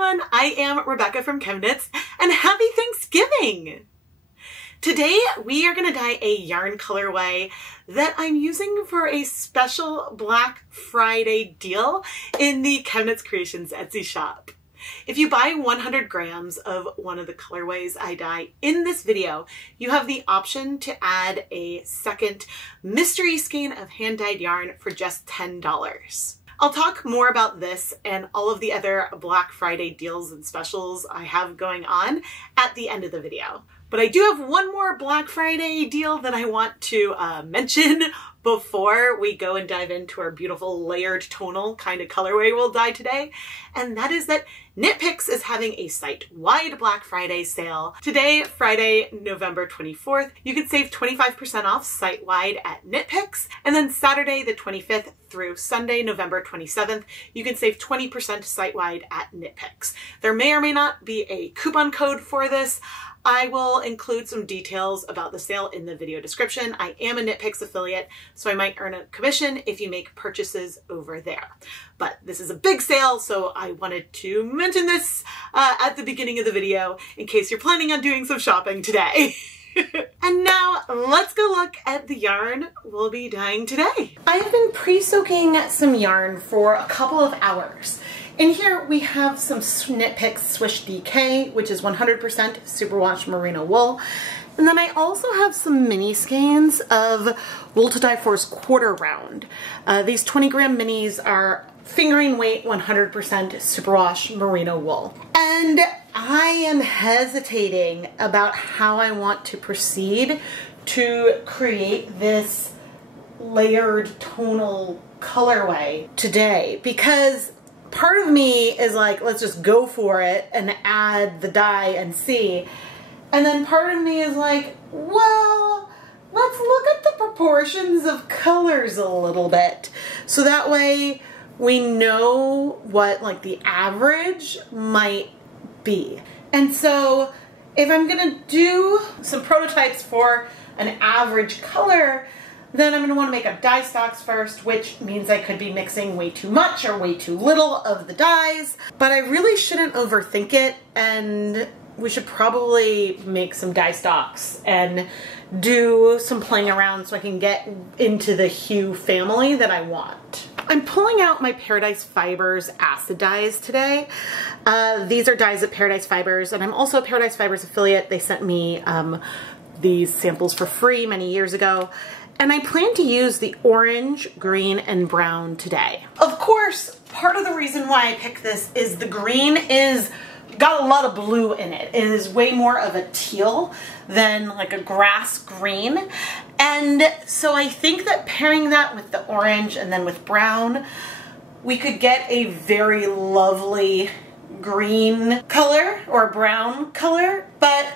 everyone, I am Rebecca from ChemKnits, and happy Thanksgiving! Today we are going to dye a yarn colorway that I'm using for a special Black Friday deal in the ChemKnits Creations Etsy shop. If you buy 100 grams of one of the colorways I dye in this video, you have the option to add a second mystery skein of hand-dyed yarn for just $10. I'll talk more about this and all of the other Black Friday deals and specials I have going on at the end of the video. But I do have one more Black Friday deal that I want to mention before we go and dive into our beautiful layered tonal kind of colorway we'll dye today. And that is that KnitPicks is having a site-wide Black Friday sale. Today, Friday, November 24th, you can save 25% off site-wide at KnitPicks. And then Saturday, the 25th through Sunday, November 27th, you can save 20% site-wide at KnitPicks. There may or may not be a coupon code for this. I will include some details about the sale in the video description. I am a KnitPicks affiliate, so I might earn a commission if you make purchases over there. But this is a big sale, so I wanted to mention this at the beginning of the video in case you're planning on doing some shopping today. And now let's go look at the yarn we'll be dyeing today. I have been pre-soaking some yarn for a couple of hours. In here we have some KnitPicks Swish DK, which is 100% superwash merino wool. And then I also have some mini skeins of Wool to Dye For's quarter round. These 20-gram minis are fingering weight 100% superwash merino wool. And I am hesitating about how I want to proceed to create this layered tonal colorway today, because part of me is like, let's just go for it and add the dye and see. And then part of me is like, well, let's look at the proportions of colors a little bit. So that way we know what like the average might be. And so if I'm gonna do some prototypes for an average color, then I'm going to want to make up dye stocks first, which means I could be mixing way too much or way too little of the dyes. But I really shouldn't overthink it, and we should probably make some dye stocks and do some playing around so I can get into the hue family that I want. I'm pulling out my Paradise Fibers acid dyes today. These are dyes at Paradise Fibers, and I'm also a Paradise Fibers affiliate. They sent me these samples for free many years ago. And I plan to use the orange, green, and brown today. Of course, part of the reason why I picked this is the green is got a lot of blue in it. It is way more of a teal than like a grass green. And so I think that pairing that with the orange and then with brown, we could get a very lovely green color or brown color, but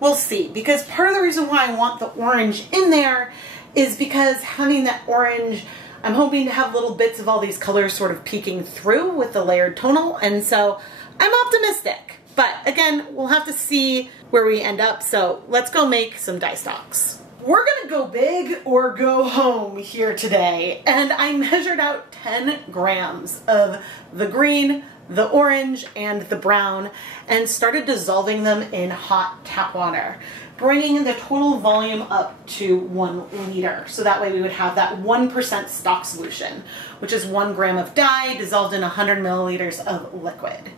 we'll see. Because part of the reason why I want the orange in there is because having that orange, I'm hoping to have little bits of all these colors sort of peeking through with the layered tonal, and so I'm optimistic. But again, we'll have to see where we end up, so let's go make some dye stocks. We're gonna go big or go home here today, and I measured out 10 grams of the green, the orange, and the brown, and started dissolving them in hot tap water, bringing the total volume up to 1 liter. So that way we would have that 1% stock solution, which is 1 gram of dye dissolved in 100 milliliters of liquid.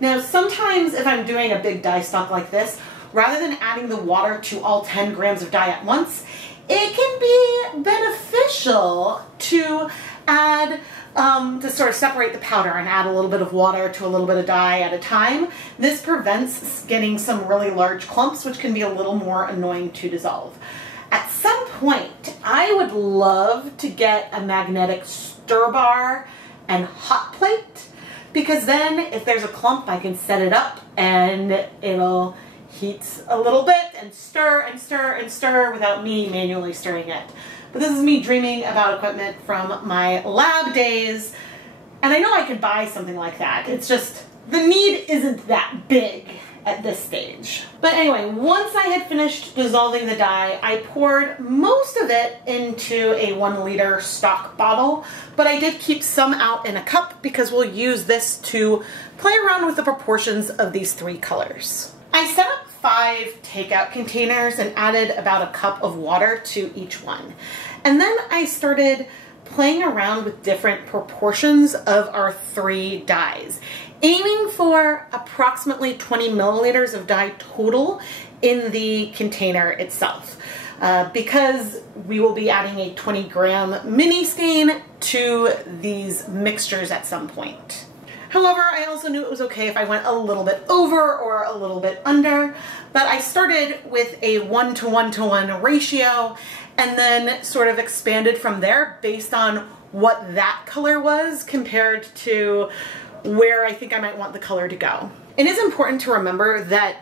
Now, sometimes if I'm doing a big dye stock like this, rather than adding the water to all 10 grams of dye at once, it can be beneficial to add to sort of separate the powder and add a little bit of water to a little bit of dye at a time. This prevents getting some really large clumps, which can be a little more annoying to dissolve. At some point, I would love to get a magnetic stir bar and hot plate, because then if there's a clump, I can set it up and it'll heat a little bit and stir and stir and stir without me manually stirring it. But this is me dreaming about equipment from my lab days, and I know I could buy something like that. It's just, the need isn't that big at this stage. But anyway, once I had finished dissolving the dye, I poured most of it into a 1 liter stock bottle, but I did keep some out in a cup because we'll use this to play around with the proportions of these 3 colors. I set up 5 takeout containers and added about a cup of water to each one. And then I started playing around with different proportions of our 3 dyes, aiming for approximately 20 milliliters of dye total in the container itself, because we will be adding a 20-gram mini skein to these mixtures at some point. However, I also knew it was okay if I went a little bit over or a little bit under, but I started with a 1:1:1 ratio and then sort of expanded from there based on what that color was compared to where I think I might want the color to go. It is important to remember that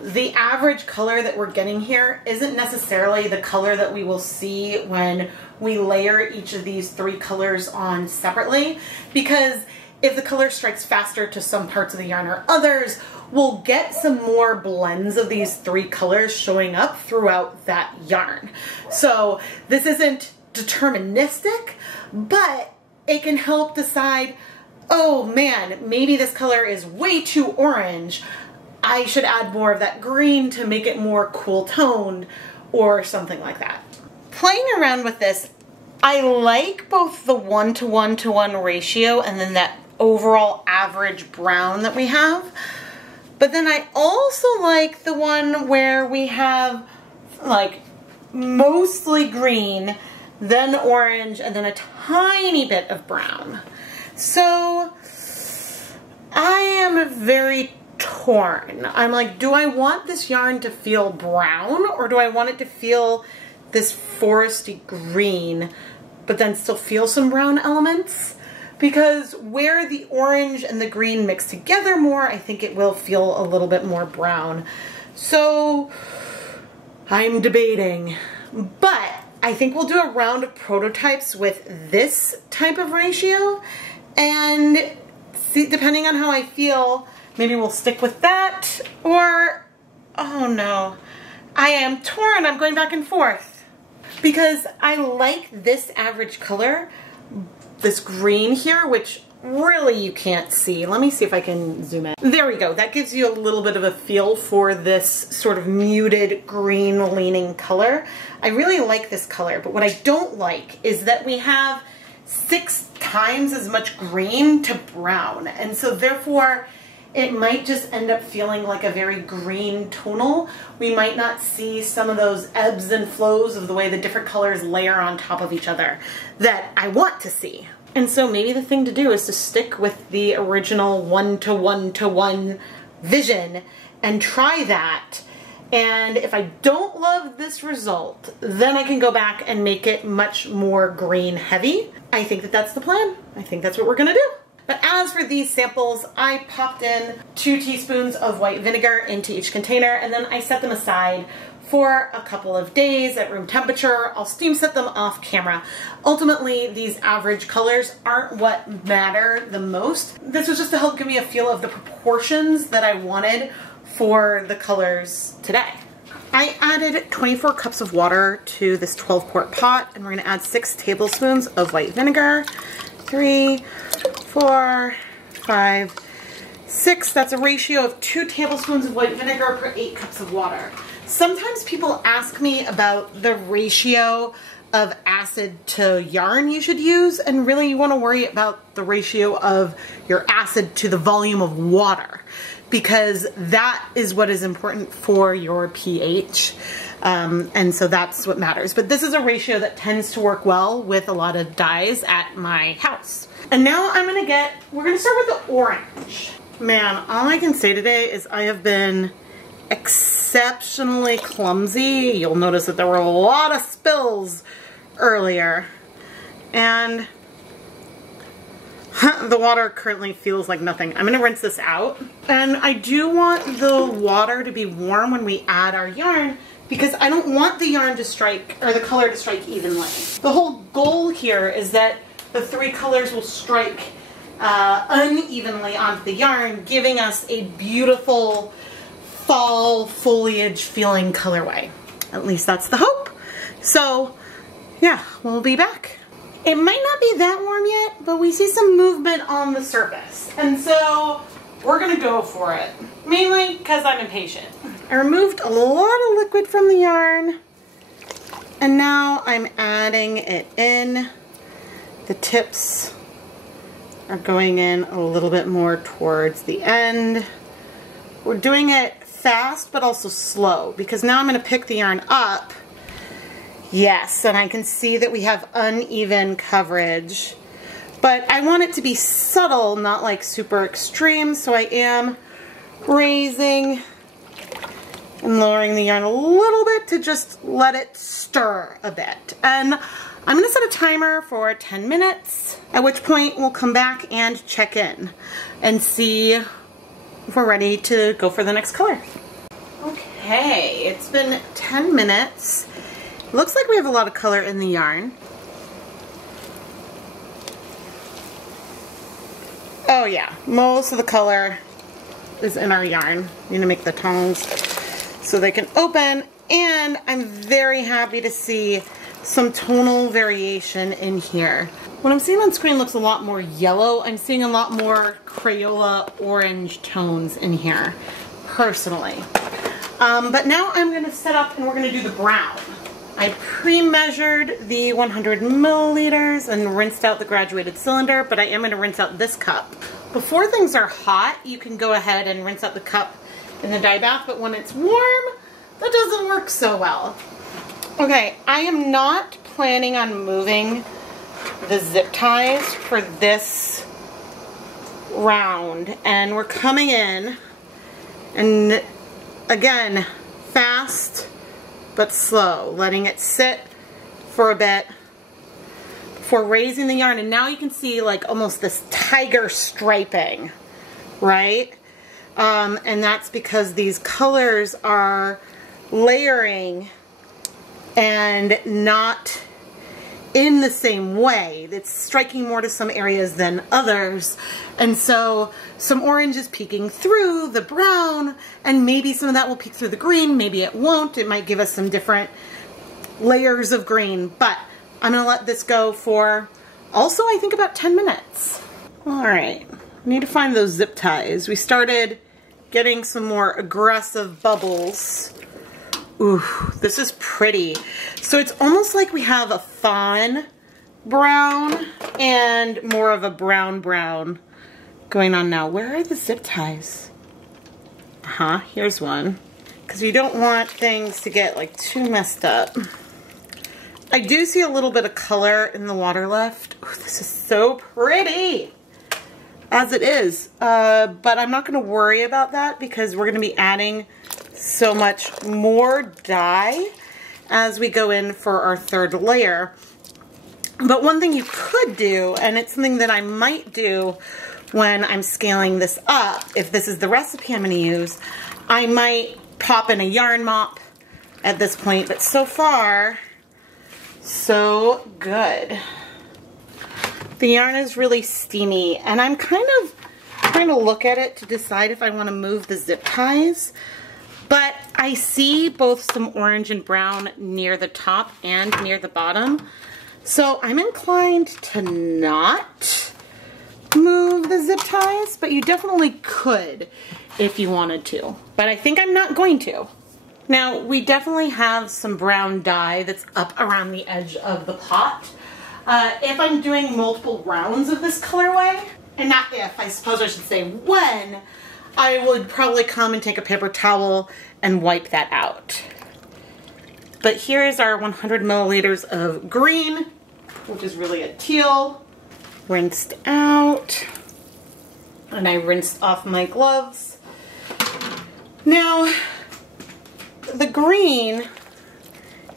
the average color that we're getting here isn't necessarily the color that we will see when we layer each of these 3 colors on separately, because if the color strikes faster to some parts of the yarn or others, we'll get some more blends of these 3 colors showing up throughout that yarn. So this isn't deterministic, but it can help decide, oh man, maybe this color is way too orange. I should add more of that green to make it more cool toned or something like that. Playing around with this, I like both the 1:1:1 ratio and then that overall average brown that we have. But then I also like the one where we have like mostly green, then orange, and then a tiny bit of brown. So I am very torn. I'm like, do I want this yarn to feel brown or do I want it to feel this foresty green but then still feel some brown elements? Because where the orange and the green mix together more, I think it will feel a little bit more brown. So I'm debating, but I think we'll do a round of prototypes with this type of ratio and see, depending on how I feel, maybe we'll stick with that or, oh no, I am torn. I'm going back and forth because I like this average color, this green here, which really you can't see. Let me see if I can zoom in. There we go. That gives you a little bit of a feel for this sort of muted green leaning color. I really like this color, but what I don't like is that we have 6 times as much green to brown. And so therefore it might just end up feeling like a very green tonal. We might not see some of those ebbs and flows of the way the different colors layer on top of each other that I want to see. And so maybe the thing to do is to stick with the original 1:1:1 vision and try that. And if I don't love this result, then I can go back and make it much more green heavy. I think that that's the plan. I think that's what we're gonna do. But as for these samples, I popped in 2 teaspoons of white vinegar into each container and then I set them aside for a couple of days at room temperature. I'll steam set them off camera. Ultimately, these average colors aren't what matter the most. This was just to help give me a feel of the proportions that I wanted for the colors today. I added 24 cups of water to this 12-quart pot and we're gonna add 6 tablespoons of white vinegar. 3, 4, 5, 6. That's a ratio of 2 tablespoons of white vinegar per 8 cups of water. Sometimes people ask me about the ratio of acid to yarn you should use, and really you want to worry about the ratio of your acid to the volume of water, because that is what is important for your pH. And so that's what matters. But this is a ratio that tends to work well with a lot of dyes at my house. And now we're gonna start with the orange. Man, all I can say today is I have been exceptionally clumsy. You'll notice that there were a lot of spills earlier. And the water currently feels like nothing. I'm gonna rinse this out. And I do want the water to be warm when we add our yarn because I don't want the yarn to strike, or the color to strike evenly. The whole goal here is that the 3 colors will strike unevenly onto the yarn, giving us a beautiful fall foliage feeling colorway. At least that's the hope. So yeah, we'll be back. It might not be that warm yet, but we see some movement on the surface. And so we're gonna go for it. Mainly because I'm impatient. I removed a lot of liquid from the yarn, and now I'm adding it in. The tips are going in a little bit more towards the end. We're doing it fast but also slow, because now I'm going to pick the yarn up. Yes, and I can see that we have uneven coverage, but I want it to be subtle, not like super extreme, so I am raising and lowering the yarn a little bit to just let it stir a bit. And I'm going to set a timer for 10 minutes, at which point we'll come back and check in and see if we're ready to go for the next color. Okay, it's been 10 minutes. Looks like we have a lot of color in the yarn. Oh yeah, most of the color is in our yarn. I'm going to make the tongs so they can open, and I'm very happy to see some tonal variation in here. What I'm seeing on screen looks a lot more yellow. I'm seeing a lot more Crayola orange tones in here, personally. But now I'm going to set up and we're going to do the brown. I pre-measured the 100 milliliters and rinsed out the graduated cylinder, but I am going to rinse out this cup. Before things are hot, you can go ahead and rinse out the cup in the dye bath, but when it's warm, that doesn't work so well. Okay, I am not planning on moving the zip ties for this round, and we're coming in, and again, fast but slow, letting it sit for a bit before raising the yarn. And now you can see like almost this tiger striping, right? And that's because these colors are layering and not in the same way. It's striking more to some areas than others. And so some orange is peeking through the brown, and maybe some of that will peek through the green, maybe it won't. It might give us some different layers of green, but I'm gonna let this go for also I think about 10 minutes. All right, we need to find those zip ties. We started getting some more aggressive bubbles. Ooh, this is pretty. So it's almost like we have a fawn brown and more of a brown going on now. Where are the zip ties? Here's one. Because you don't want things to get like too messed up. I do see a little bit of color in the water left. Ooh, this is so pretty as it is. But I'm not going to worry about that because we're going to be adding so much more dye as we go in for our third layer. But one thing you could do, and it's something that I might do when I'm scaling this up, if this is the recipe I'm going to use, I might pop in a yarn mop at this point. But so far, so good. The yarn is really steamy, and I'm kind of trying to look at it to decide if I want to move the zip ties. But I see both some orange and brown near the top and near the bottom. So I'm inclined to not move the zip ties, but you definitely could if you wanted to. But I think I'm not going to. Now, we definitely have some brown dye that's up around the edge of the pot. If I'm doing multiple rounds of this colorway, and not if, I suppose I should say when, I would probably come and take a paper towel and wipe that out. But here is our 100 milliliters of green, which is really a teal, rinsed out. And I rinsed off my gloves. Now, the green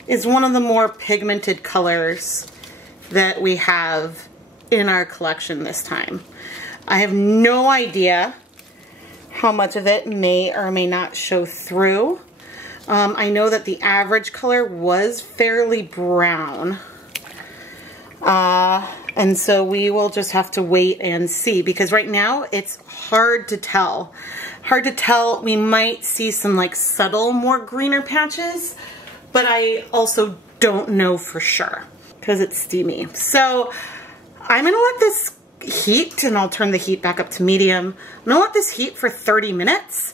is one of the more pigmented colors that we have in our collection this time. I have no idea how much of it may or may not show through. I know that the average color was fairly brown. And so we will just have to wait and see, because right now it's hard to tell. Hard to tell. We might see some like subtle, more greener patches, but I also don't know for sure because it's steamy. So I'm gonna let this heat, and I'll turn the heat back up to medium. I'm gonna let this heat for 30 minutes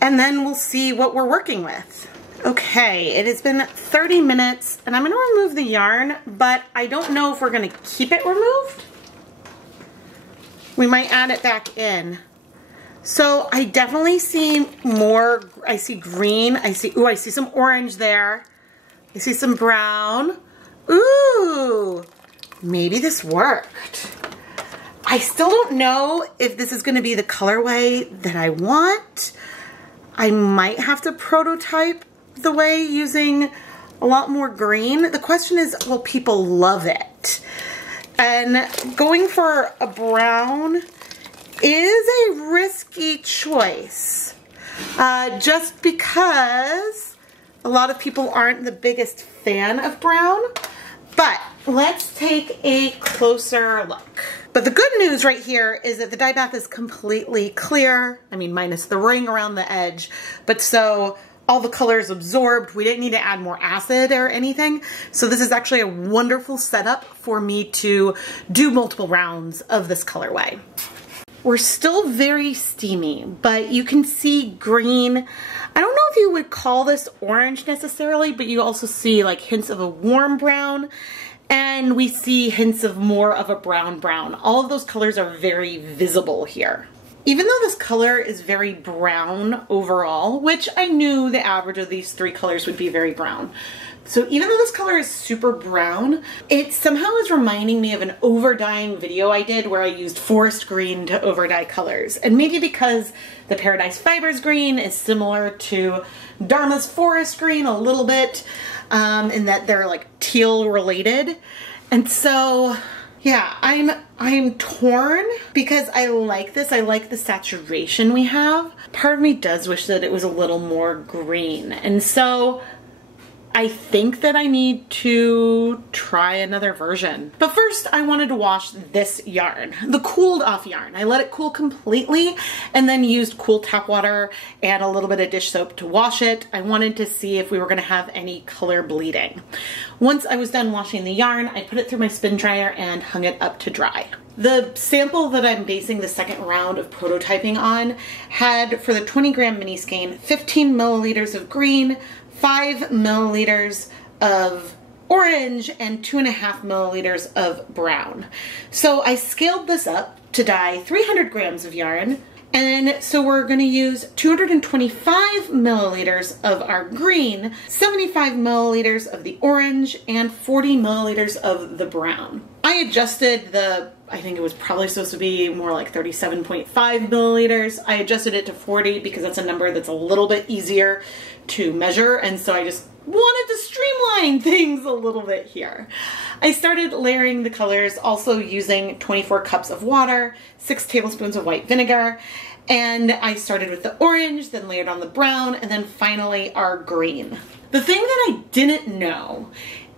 and then we'll see what we're working with. Okay, it has been 30 minutes and I'm gonna remove the yarn, but I don't know if we're gonna keep it removed. We might add it back in. So I definitely see more, I see green, I see some orange there. I see some brown. Ooh, maybe this worked. I still don't know if this is gonna be the colorway that I want. I might have to prototype the way using a lot more green. The question is, will people love it? And going for a brown is a risky choice, just because a lot of people aren't the biggest fan of brown. But let's take a closer look. But the good news right here is that the dye bath is completely clear. I mean, minus the ring around the edge. But so all the color is absorbed. We didn't need to add more acid or anything. So this is actually a wonderful setup for me to do multiple rounds of this colorway. We're still very steamy, but you can see green. I don't know if you would call this orange necessarily, but you also see like hints of a warm brown, and we see hints of more of a brown. All of those colors are very visible here. Even though this color is very brown overall, which I knew the average of these three colors would be very brown. So even though this color is super brown, it somehow is reminding me of an over-dyeing video I did where I used forest green to over-dye colors. And maybe because the Paradise Fibers green is similar to Dharma's forest green a little bit, in that they're like teal related. And so, yeah, I'm torn because I like this. I like the saturation we have. Part of me does wish that it was a little more green. And so I think that I need to try another version. But first I wanted to wash this yarn, the cooled off yarn. I let it cool completely and then used cool tap water and a little bit of dish soap to wash it. I wanted to see if we were gonna have any color bleeding. Once I was done washing the yarn, I put it through my spin dryer and hung it up to dry. The sample that I'm basing the second round of prototyping on had, for the 20-gram mini skein, 15 milliliters of green, 5 milliliters of orange, and 2.5 milliliters of brown. So I scaled this up to dye 300 grams of yarn, and so we're going to use 225 milliliters of our green, 75 milliliters of the orange, and 40 milliliters of the brown. I adjusted I think it was probably supposed to be more like 37.5 milliliters. I adjusted it to 40 because that's a number that's a little bit easier to measure, and so I just wanted to streamline things a little bit here. I started layering the colors, also using 24 cups of water, 6 tablespoons of white vinegar, and I started with the orange, then layered on the brown, and then finally our green. The thing that I didn't know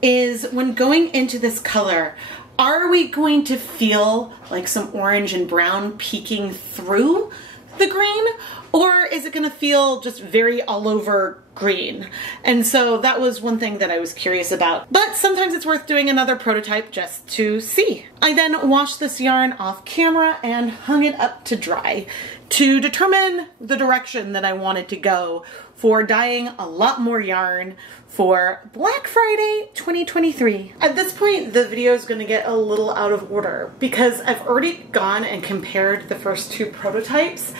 is when going into this color, are we going to feel like some orange and brown peeking through the green, or is it gonna feel just very all over green? And so that was one thing that I was curious about. But sometimes it's worth doing another prototype just to see. I then washed this yarn off camera and hung it up to dry to determine the direction that I wanted to go for dyeing a lot more yarn for Black Friday 2023. At this point, the video is going to get a little out of order because I've already gone and compared the first two prototypes,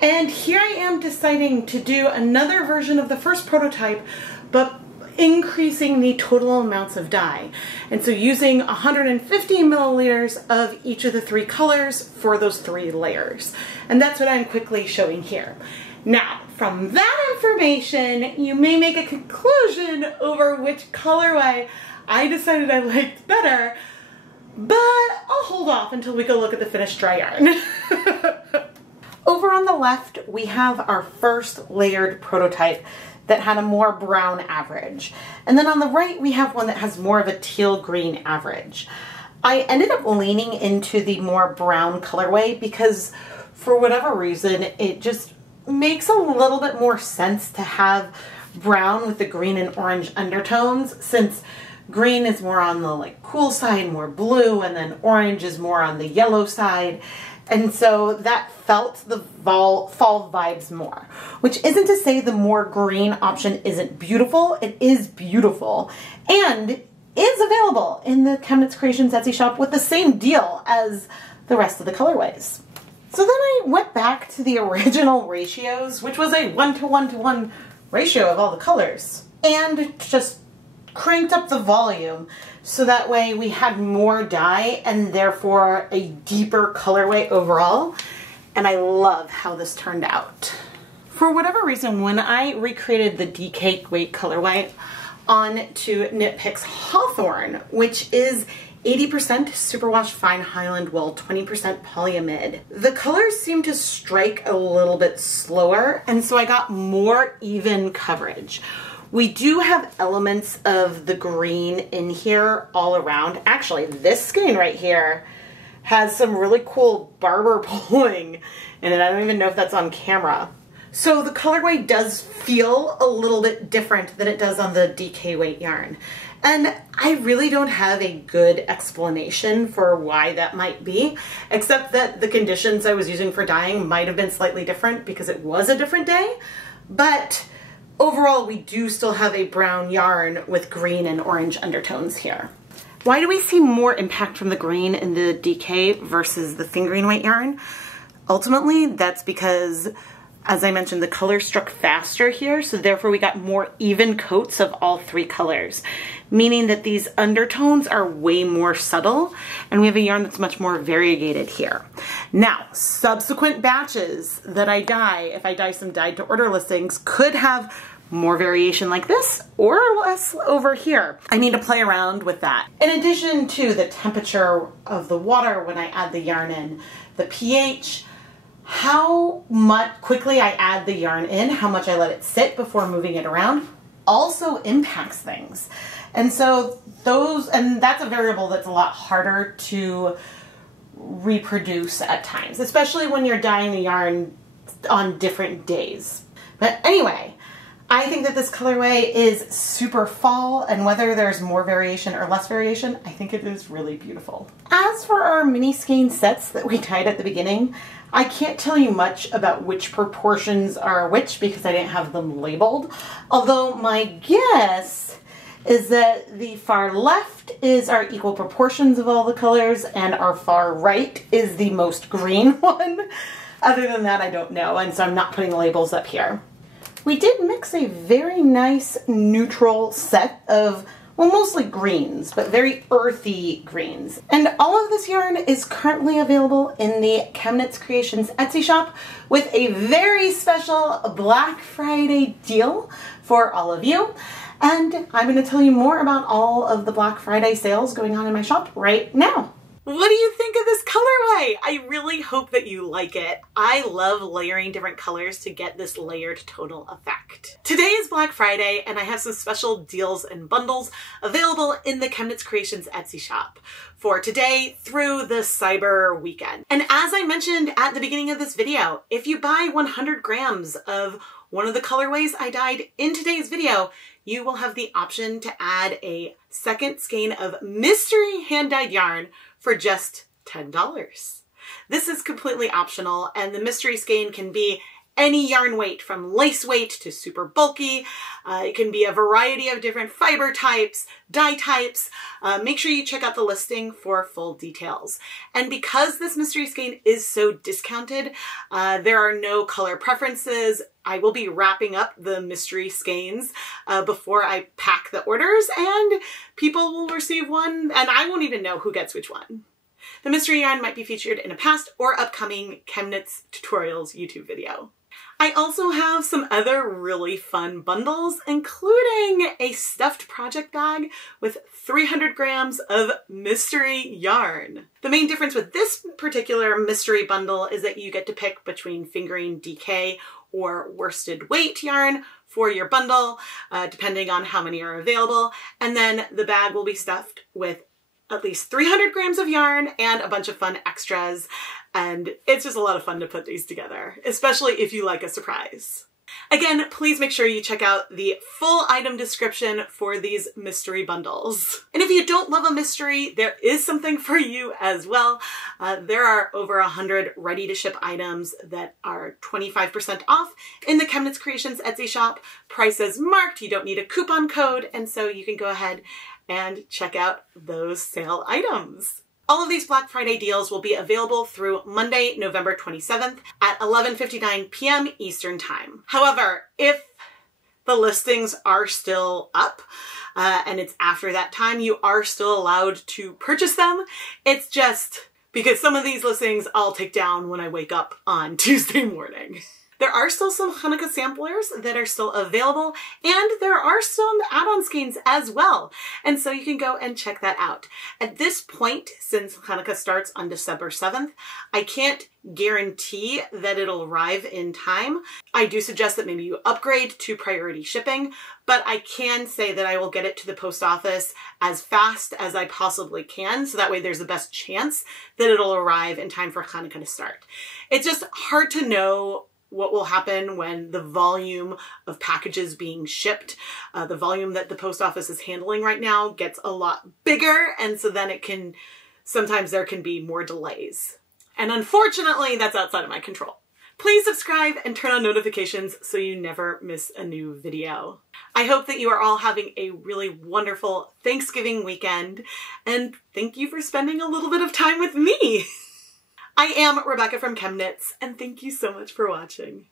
and here I am deciding to do another version of the first prototype, but increasing the total amounts of dye. And so using 150 milliliters of each of the three colors for those 3 layers. And that's what I'm quickly showing here. Now, from that information, you may make a conclusion over which colorway I decided I liked better, but I'll hold off until we go look at the finished dry yarn. Over on the left, we have our first layered prototype that had a more brown average. And then on the right, we have one that has more of a teal green average. I ended up leaning into the more brown colorway because for whatever reason, it just makes a little bit more sense to have brown with the green and orange undertones, since green is more on the like cool side, more blue, and then orange is more on the yellow side. And so that felt the fall vibes more, which isn't to say the more green option isn't beautiful. It is beautiful and is available in the ChemKnits Creations Etsy shop with the same deal as the rest of the colorways. So then I went back to the original ratios, which was a 1:1:1 ratio of all the colors, and just cranked up the volume so that way we had more dye and therefore a deeper colorway overall. And I love how this turned out. For whatever reason, when I recreated the DK weight colorway onto Knit Picks Hawthorne, which is 80% superwash fine Highland wool, 20% polyamide, the colors seem to strike a little bit slower, and so I got more even coverage. We do have elements of the green in here all around. Actually, this skein right here has some really cool barber pulling in it. I don't even know if that's on camera. So the colorway does feel a little bit different than it does on the DK weight yarn. And I really don't have a good explanation for why that might be, except that the conditions I was using for dyeing might have been slightly different because it was a different day. But overall, we do still have a brown yarn with green and orange undertones here. Why do we see more impact from the green in the DK versus the fingering weight yarn? Ultimately, that's because, as I mentioned, the color struck faster here, so therefore we got more even coats of all three colors, meaning that these undertones are way more subtle, and we have a yarn that's much more variegated here. Now, subsequent batches that I dye, if I dye some dyed to order listings, could have more variation like this or less over here. I need to play around with that. In addition to the temperature of the water when I add the yarn in, the pH, how much quickly I add the yarn in, how much I let it sit before moving it around, also impacts things. And so that's a variable that's a lot harder to reproduce at times, especially when you're dyeing the yarn on different days. But anyway, I think that this colorway is super fall, and whether there's more variation or less variation, I think it is really beautiful. As for our mini skein sets that we dyed at the beginning, I can't tell you much about which proportions are which because I didn't have them labeled, although my guess is that the far left is our equal proportions of all the colors and our far right is the most green one. Other than that, I don't know, and so I'm not putting labels up here. We did mix a very nice neutral set of, well, mostly greens, but very earthy greens. And all of this yarn is currently available in the ChemKnits Creations Etsy shop with a very special Black Friday deal for all of you. And I'm going to tell you more about all of the Black Friday sales going on in my shop right now. What do you think of this colorway? I really hope that you like it. I love layering different colors to get this layered tonal effect. Today is Black Friday and I have some special deals and bundles available in the ChemKnits Creations Etsy shop for today through the Cyber weekend. And as I mentioned at the beginning of this video, if you buy 100 grams of one of the colorways I dyed in today's video, you will have the option to add a second skein of mystery hand-dyed yarn for just $10. This is completely optional, and the mystery skein can be any yarn weight from lace weight to super bulky. It can be a variety of different fiber types, dye types. Make sure you check out the listing for full details. And because this mystery skein is so discounted, there are no color preferences. I will be wrapping up the mystery skeins before I pack the orders, and people will receive one and I won't even know who gets which one. The mystery yarn might be featured in a past or upcoming ChemKnits tutorials YouTube video. I also have some other really fun bundles, including a stuffed project bag with 300 grams of mystery yarn. The main difference with this particular mystery bundle is that you get to pick between fingering DK or worsted weight yarn for your bundle, depending on how many are available. And then the bag will be stuffed with at least 300 grams of yarn and a bunch of fun extras. And it's just a lot of fun to put these together, especially if you like a surprise. Again, please make sure you check out the full item description for these mystery bundles. And if you don't love a mystery, there is something for you as well. There are over 100 ready-to-ship items that are 25% off in the ChemKnits Creations Etsy shop. Prices marked, you don't need a coupon code, and so you can go ahead and check out those sale items. All of these Black Friday deals will be available through Monday, November 27th at 11:59 p.m. Eastern Time. However, if the listings are still up and it's after that time, you are still allowed to purchase them. It's just because some of these listings I'll take down when I wake up on Tuesday morning. There are still some Hanukkah samplers that are still available, and there are some add-on skeins as well. And so you can go and check that out. At this point, since Hanukkah starts on December 7th, I can't guarantee that it'll arrive in time. I do suggest that maybe you upgrade to priority shipping, but I can say that I will get it to the post office as fast as I possibly can, so that way there's the best chance that it'll arrive in time for Hanukkah to start. It's just hard to know what will happen when the volume of packages being shipped, the volume that the post office is handling right now gets a lot bigger, and so then sometimes there can be more delays. And unfortunately, that's outside of my control. Please subscribe and turn on notifications so you never miss a new video. I hope that you are all having a really wonderful Thanksgiving weekend, and thank you for spending a little bit of time with me. I am Rebecca from ChemKnits, and thank you so much for watching.